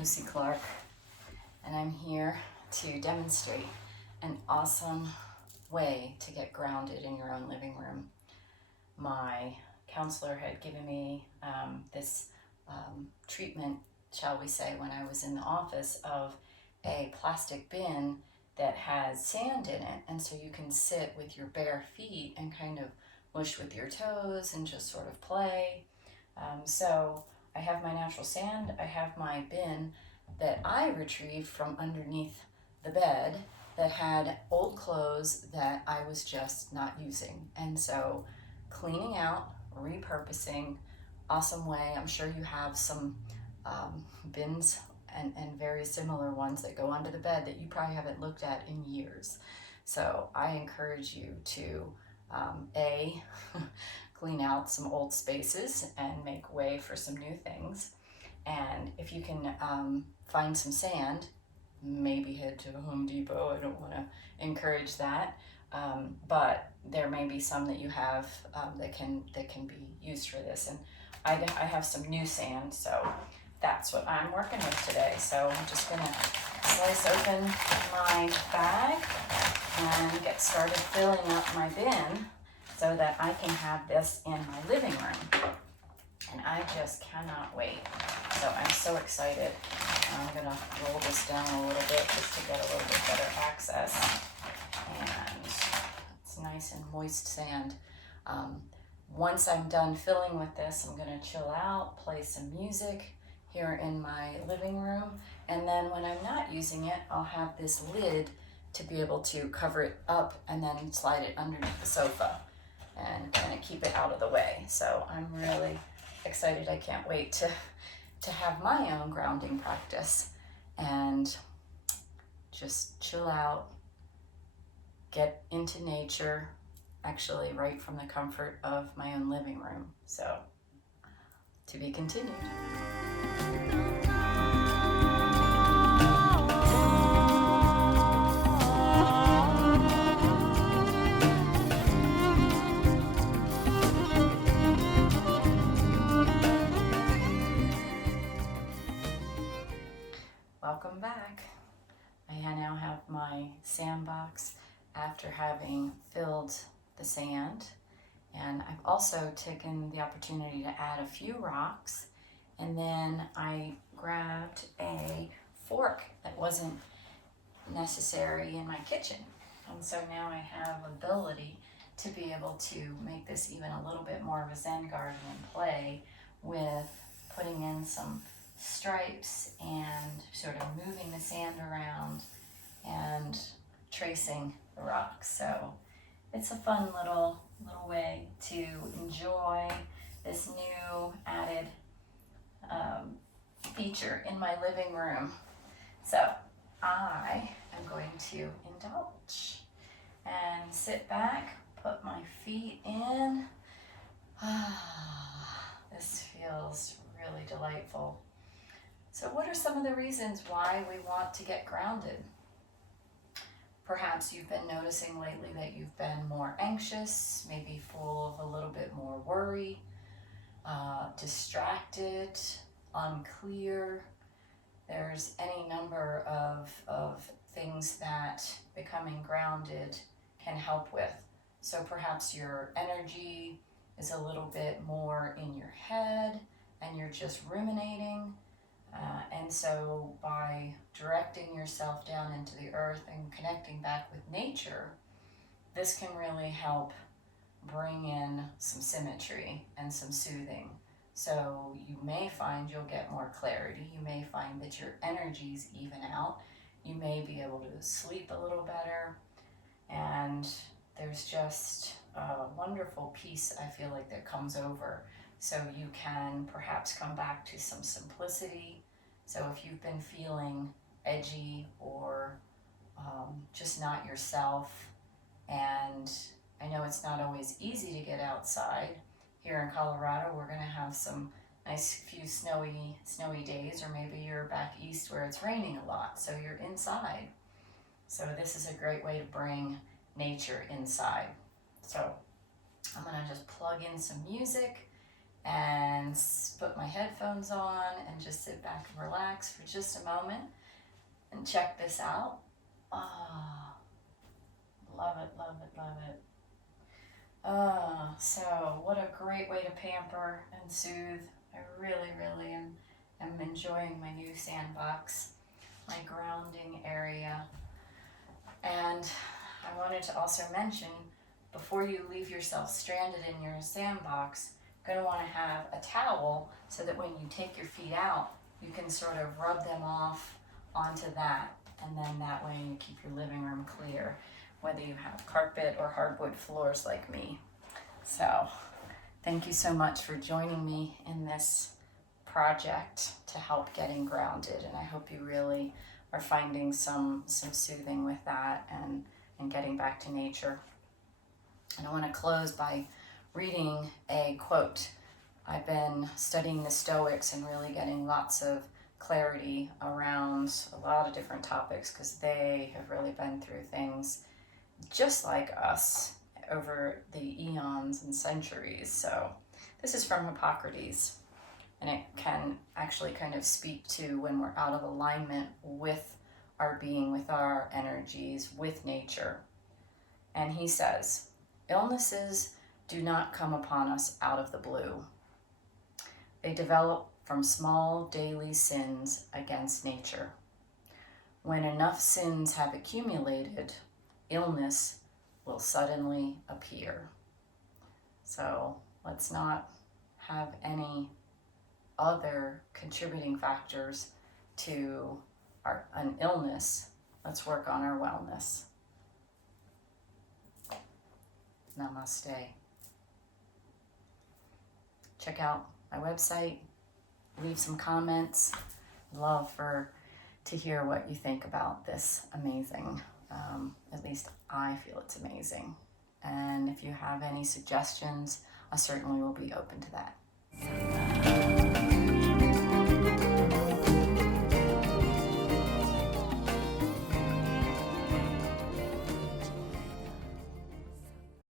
Lucy Clark, and I'm here to demonstrate an awesome way to get grounded in your own living room. My counselor had given me this treatment, shall we say, when I was in the office, of a plastic bin that has sand in it, and so you can sit with your bare feet and kind of mush with your toes and just sort of play. So I have my natural sand, I have my bin that I retrieved from underneath the bed that had old clothes that I was just not using. And so cleaning out, repurposing, awesome way. I'm sure you have some bins and very similar ones that go under the bed that you probably haven't looked at in years. So I encourage you to clean out some old spaces and make way for some new things. And if you can find some sand, maybe head to the Home Depot. I don't want to encourage that, but there may be some that you have that can be used for this. And I have some new sand, so that's what I'm working with today. So I'm just gonna slice open my bag and get started filling up my bin so that I can have this in my living room. And I just cannot wait. So I'm so excited. I'm gonna roll this down a little bit just to get a little bit better access. And it's nice and moist sand. Once I'm done filling with this, I'm gonna chill out, play some music here in my living room. And then when I'm not using it, I'll have this lid to be able to cover it up and then slide it underneath the sofa and kind of keep it out of the way. So I'm really excited. I can't wait to have my own grounding practice and just chill out, get into nature, actually right from the comfort of my own living room. So to be continued. Welcome back. I now have my sandbox after having filled the sand, and I've also taken the opportunity to add a few rocks, and then I grabbed a fork that wasn't necessary in my kitchen, and so now I have ability to be able to make this even a little bit more of a Zen garden and play with putting in some stripes and sort of moving the sand around and tracing the rocks. So it's a fun little way to enjoy this new added feature in my living room. So I am going to indulge and sit back, put my feet in. This feels really delightful. So what are some of the reasons why we want to get grounded? Perhaps you've been noticing lately that you've been more anxious, maybe full of a little bit more worry, distracted, unclear. There's any number of things that becoming grounded can help with. So perhaps your energy is a little bit more in your head and you're just ruminating. And so by directing yourself down into the earth and connecting back with nature, this can really help bring in some symmetry and some soothing. So you may find you'll get more clarity. You may find that your energies even out. You may be able to sleep a little better. And there's just a wonderful peace, I feel like, that comes over. So you can perhaps come back to some simplicity. So if you've been feeling edgy or just not yourself, and I know it's not always easy to get outside. Here in Colorado, we're gonna have some nice few snowy days, or maybe you're back east where it's raining a lot, so you're inside. So this is a great way to bring nature inside. So I'm gonna just plug in some music and put my headphones on and just sit back and relax for just a moment and check this out. Ah, love it, love it, love it. So what a great way to pamper and soothe. I really, really am enjoying my new Sandbox, my grounding area. And I wanted to also mention, before you leave yourself stranded in your Sandbox, you're going to want to have a towel so that when you take your feet out, you can sort of rub them off onto that, and then that way you keep your living room clear, whether you have carpet or hardwood floors like me. So thank you so much for joining me in this project to help getting grounded, and I hope you really are finding some soothing with that and getting back to nature. And I want to close by reading a quote. I've been studying the Stoics and really getting lots of clarity around a lot of different topics, because they have really been through things just like us over the eons and centuries. So this is from Hippocrates, and it can actually kind of speak to when we're out of alignment with our being, with our energies, with nature. And he says, illnesses do not come upon us out of the blue. They develop from small daily sins against nature. When enough sins have accumulated, illness will suddenly appear. So let's not have any other contributing factors to an illness. Let's work on our wellness. Namaste. Check out my website, leave some comments. Love to hear what you think about this amazing, at least I feel it's amazing. And if you have any suggestions, I certainly will be open to that.